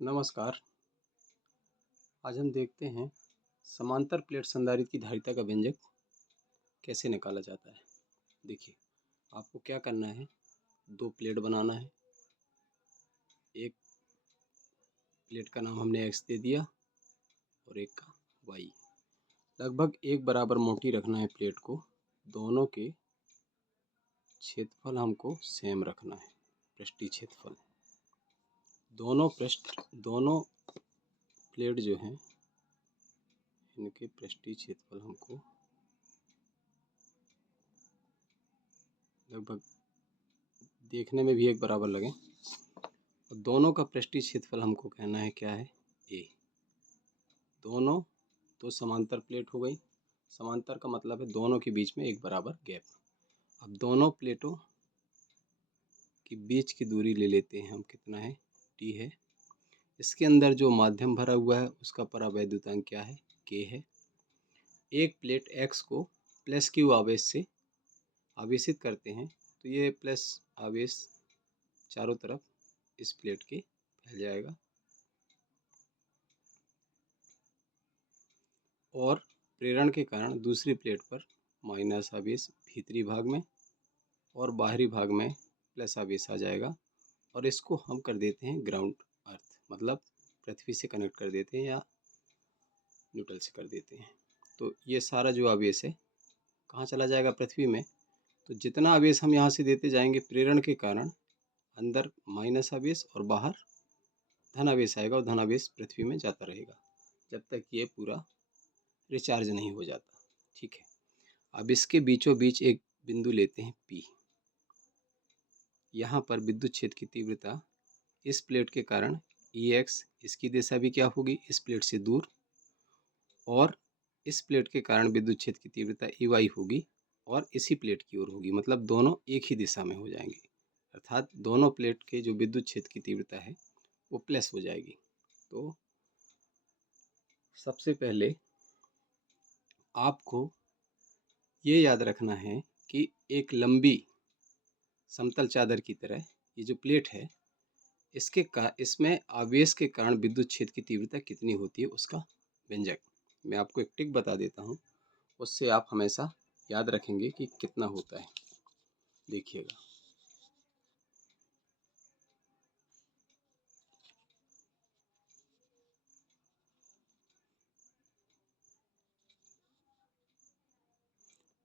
नमस्कार। आज हम देखते हैं समांतर प्लेट संधारित्र की धारिता का व्यंजक कैसे निकाला जाता है। देखिए, आपको क्या करना है, दो प्लेट बनाना है। एक प्लेट का नाम हमने x दे दिया और एक का y। लगभग एक बराबर मोटी रखना है प्लेट को। दोनों के क्षेत्रफल हमको सेम रखना है, पृष्ठीय क्षेत्रफल। दोनों प्लेट जो हैं इनके पृष्ठीय क्षेत्रफल हमको लगभग देखने में भी एक बराबर लगे। और दोनों का पृष्ठीय क्षेत्रफल हमको कहना है क्या है, ए। दोनों तो समांतर प्लेट हो गई। समांतर का मतलब है दोनों के बीच में एक बराबर गैप। अब दोनों प्लेटों के बीच की दूरी ले लेते हैं हम, कितना है, टी है। इसके अंदर जो माध्यम भरा हुआ है उसका परावैद्युतांक क्या है, के है। एक प्लेट एक्स को प्लस क्यू आवेश से आवेशित करते हैं तो ये प्लस आवेश चारों तरफ इस प्लेट के फैल जाएगा और प्रेरण के कारण दूसरी प्लेट पर माइनस आवेश भीतरी भाग में और बाहरी भाग में प्लस आवेश आ जाएगा। और इसको हम कर देते हैं ग्राउंड अर्थ, मतलब पृथ्वी से कनेक्ट कर देते हैं या न्यूट्रल से कर देते हैं। तो ये सारा जो आवेश है कहाँ चला जाएगा, पृथ्वी में। तो जितना आवेश हम यहाँ से देते जाएंगे प्रेरण के कारण अंदर माइनस आवेश और बाहर धन आवेश आएगा और धन आवेश पृथ्वी में जाता रहेगा जब तक ये पूरा रिचार्ज नहीं हो जाता। ठीक है, अब इसके बीचों बीच एक बिंदु लेते हैं P। यहाँ पर विद्युत क्षेत्र की तीव्रता इस प्लेट के कारण Ex, इसकी दिशा भी क्या होगी, इस प्लेट से दूर, और इस प्लेट के कारण विद्युत क्षेत्र की तीव्रता Ey होगी और इसी प्लेट की ओर होगी। मतलब दोनों एक ही दिशा में हो जाएंगे, अर्थात दोनों प्लेट के जो विद्युत क्षेत्र की तीव्रता है वो प्लस हो जाएगी। तो सबसे पहले आपको ये याद रखना है कि एक लंबी समतल चादर की तरह ये जो प्लेट है इसमें आवेश के कारण विद्युत क्षेत्र की तीव्रता कितनी होती है उसका व्यंजक मैं आपको एक टिक बता देता हूँ, उससे आप हमेशा याद रखेंगे कि कितना होता है। देखिएगा,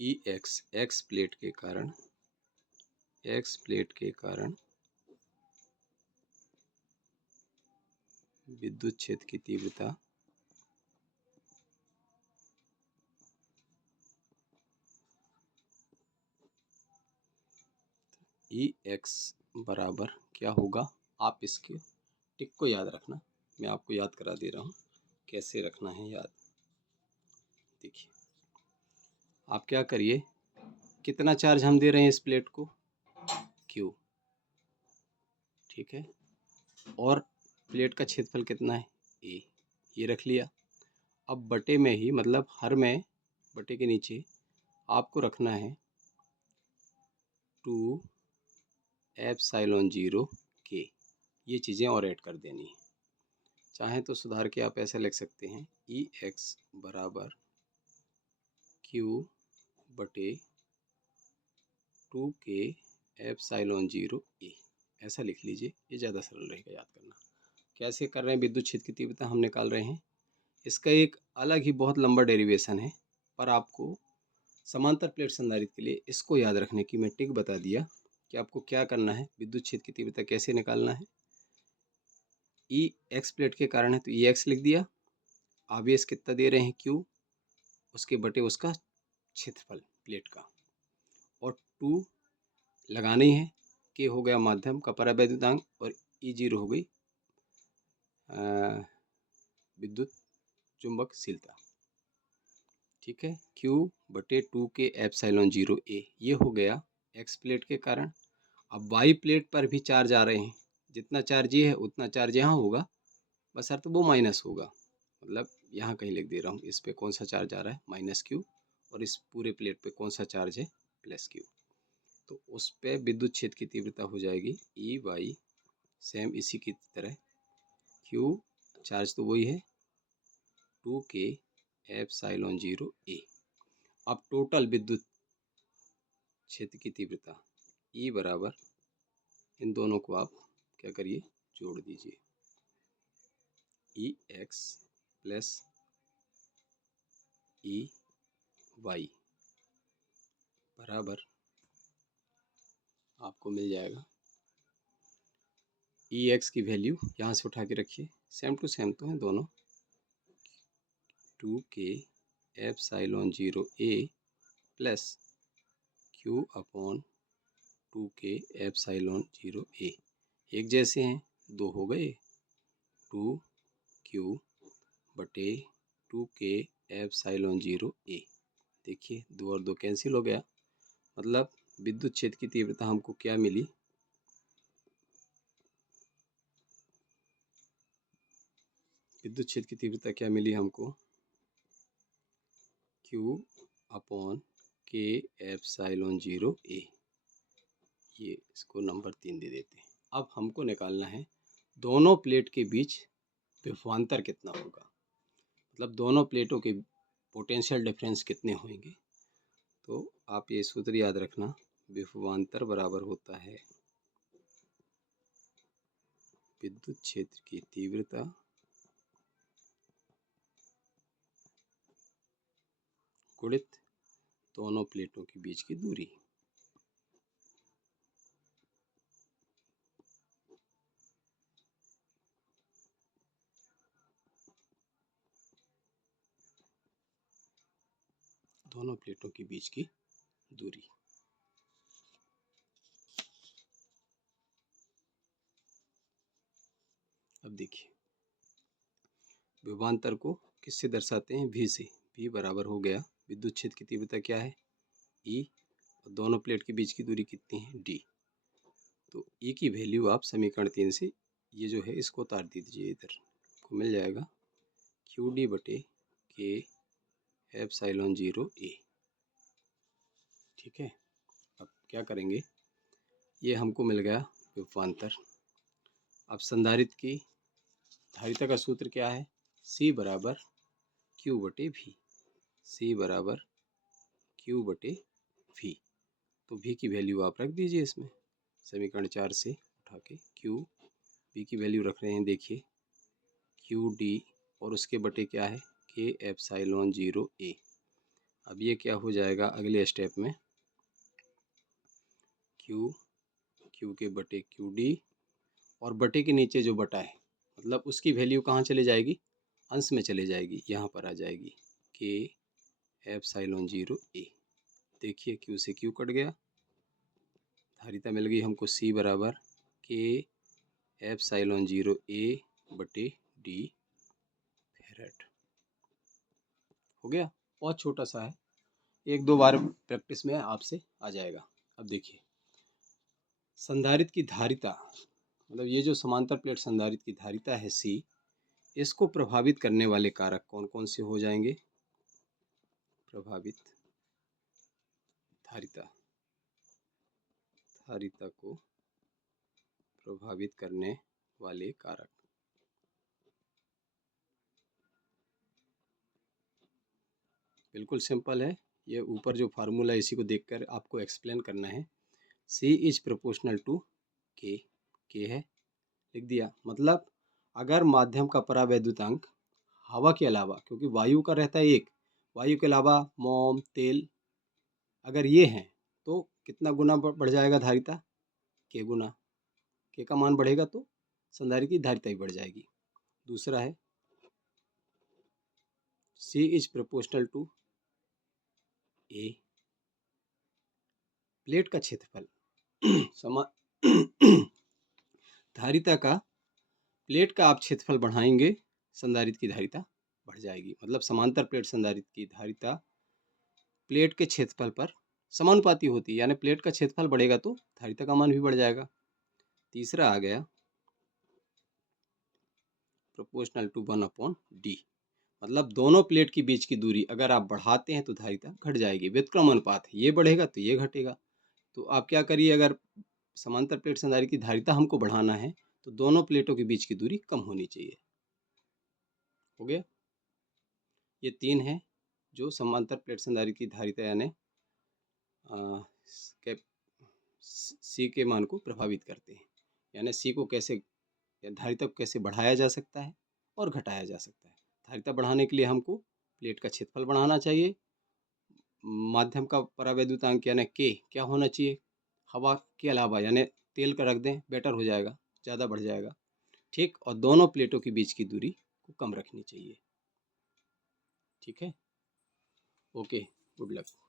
ई एक्स प्लेट के कारण विद्युत क्षेत्र की तीव्रता ई एक्स बराबर क्या होगा, आप इसके टिक को याद रखना। मैं आपको याद करा दे रहा हूँ कैसे रखना है याद। देखिए, आप क्या करिए, कितना चार्ज हम दे रहे हैं इस प्लेट को, क्यू, ठीक है, और प्लेट का क्षेत्रफल कितना है, ए, ये रख लिया। अब बटे में ही, मतलब हर में बटे के नीचे आपको रखना है 2 एप्सिलॉन 0 के। ये चीज़ें और ऐड कर देनी है। चाहें तो सुधार के आप ऐसा लिख सकते हैं, ई एक्स बराबर क्यू बटे 2 के एप्सिलॉन 0 ए, ऐसा लिख लीजिए। ये ज़्यादा सरल रहेगा याद करना। कैसे कर रहे हैं, विद्युत क्षेत्र की तीव्रता हम निकाल रहे हैं। इसका एक अलग ही बहुत लंबा डेरिवेशन है, पर आपको समांतर प्लेट संधारित्र के लिए इसको याद रखने की मैं टिक बता दिया कि आपको क्या करना है, विद्युत क्षेत्र की तीव्रता कैसे निकालना है। ई एक्स प्लेट के कारण है तो ई एक्स लिख दिया, आवेश कितना दे रहे हैं क्यू, उसके बटे उसका क्षेत्रफल प्लेट का, और 2 लगानी है, के हो गया माध्यम का परावैद्युतांक और ई जीरो हो गई विद्युत चुंबकशीलता। ठीक है, क्यू बटे 2 के एप्सिलॉन 0 ए, ये हो गया एक्स प्लेट के कारण। अब वाई प्लेट पर भी चार्ज आ रहे हैं, जितना चार्ज ये है उतना चार्ज यहाँ होगा, बस अर्थ वो माइनस होगा। मतलब यहाँ कहीं लिख दे रहा हूँ, इस पे कौन सा चार्ज आ रहा है, माइनस क्यू, और इस पूरे प्लेट पे कौन सा चार्ज है, प्लस क्यू। तो उस पे विद्युत क्षेत्र की तीव्रता हो जाएगी ई वाई, सेम इसी की तरह क्यू चार्ज तो वही है 2K एप्सिलॉन 0 ए। अब टोटल विद्युत क्षेत्र की तीव्रता E बराबर, इन दोनों को आप क्या करिए, जोड़ दीजिए, ई एक्स प्लस ई वाई बराबर आपको मिल जाएगा, ई एक्स की वैल्यू यहाँ से उठा के रखिए, सेम टू सेम तो हैं दोनों, 2K epsilon 0 A plus Q upon 2K epsilon 0 A, एक जैसे हैं, दो हो गए, 2Q बटे 2K एप्सिलॉन 0 ए। देखिए 2 और 2 कैंसिल हो गया, मतलब विद्युत क्षेत्र की तीव्रता हमको क्या मिली, विद्युत क्षेत्र की तीव्रता क्या मिली हमको, Q अपॉन K एप्सिलॉन 0 ए। ये इसको नंबर 3 दे देते हैं। अब हमको निकालना है दोनों प्लेट के बीच विभवांतर कितना होगा, मतलब दोनों प्लेटों के पोटेंशियल डिफरेंस कितने होंगे। तो आप ये सूत्र याद रखना, विभवांतर बराबर होता है विद्युत क्षेत्र की तीव्रता गुणित दोनों प्लेटों के बीच की दूरी। दोनों प्लेटों के बीच की दूरी। अब देखिए विभवांतर को किससे दर्शाते हैं, V से। V बराबर हो गया, विद्युत क्षेत्र की तीव्रता क्या है E, और दोनों प्लेट के बीच की दूरी कितनी है D। तो E की वैल्यू आप समीकरण 3 से ये जो है इसको उतार दीजिए, इधर आपको मिल जाएगा QD बटे K एप्सिलॉन 0 ए। ठीक है, अब क्या करेंगे, ये हमको मिल गया विभवांतर। अब संधारित्र की धारिता का सूत्र क्या है, C बराबर Q बटे V, C बराबर Q बटे V। तो V की वैल्यू आप रख दीजिए इसमें, समीकरण 4 से उठा के Q, V की वैल्यू रख रहे हैं, देखिए QD और उसके बटे क्या है K एप्सिलॉन 0 ए। अब ये क्या हो जाएगा अगले स्टेप में, Q के बटे QD और बटे के नीचे जो बटा है, मतलब उसकी वैल्यू कहाँ चले जाएगी, अंश में चले जाएगी, यहाँ पर आ जाएगी K एप्सिलॉन 0 ए। देखिए Q से Q कट गया, धारिता मिल गई हमको C बराबर K एप्सिलॉन 0 ए बटे D फैराड। हो गया, बहुत छोटा सा है, एक दो बार प्रैक्टिस में आपसे आ जाएगा। अब देखिए संधारित्र की धारिता, मतलब ये जो समांतर प्लेट संधारित्र की धारिता है C, इसको प्रभावित करने वाले कारक कौन कौन से हो जाएंगे, प्रभावित धारिता, धारिता को प्रभावित करने वाले कारक, बिल्कुल सिंपल है, ये ऊपर जो फार्मूला है इसी को देखकर आपको एक्सप्लेन करना है। C is proportional to K, K है लिख दिया, मतलब अगर माध्यम का परावैद्युतांक हवा के अलावा, क्योंकि वायु का रहता है एक, वायु के अलावा मोम तेल अगर ये हैं तो कितना गुना बढ़ जाएगा धारिता, K गुना, K का मान बढ़ेगा तो संधारित्र की धारिता ही बढ़ जाएगी। दूसरा है C is proportional to A, plate का क्षेत्रफल समा धारिता का, प्लेट का आप क्षेत्रफल बढ़ाएंगे संधारित्र की धारिता बढ़ जाएगी, मतलब समांतर प्लेट संधारित्र की धारिता प्लेट के क्षेत्रफल पर समानुपाती होती है, यानी प्लेट का क्षेत्रफल बढ़ेगा तो धारिता का मान भी बढ़ जाएगा। तीसरा आ गया प्रोपोर्शनल टू 1/D, मतलब दोनों प्लेट के बीच की दूरी अगर आप बढ़ाते हैं तो धारिता घट जाएगी, व्युत्क्रम अनुपात है, ये बढ़ेगा तो ये घटेगा। तो आप क्या करिए, अगर समांतर प्लेट संधारित्र की धारिता हमको बढ़ाना है तो दोनों प्लेटों के बीच की दूरी कम होनी चाहिए। हो गया। ये 3 है जो समांतर प्लेट संधारित्र की धारिता यानी सी के मान को प्रभावित करते हैं। यानी सी को कैसे या धारिता को कैसे बढ़ाया जा सकता है और घटाया जा सकता है। धारिता बढ़ाने के लिए हमको प्लेट का क्षेत्रफल बढ़ाना चाहिए। माध्यम का परावैद्युतांक यानी के क्या होना चाहिए, हवा के अलावा, यानी तेल का रख दें बेटर हो जाएगा, ज़्यादा बढ़ जाएगा। ठीक, और दोनों प्लेटों के बीच की दूरी को कम रखनी चाहिए। ठीक है, ओके, गुड लक।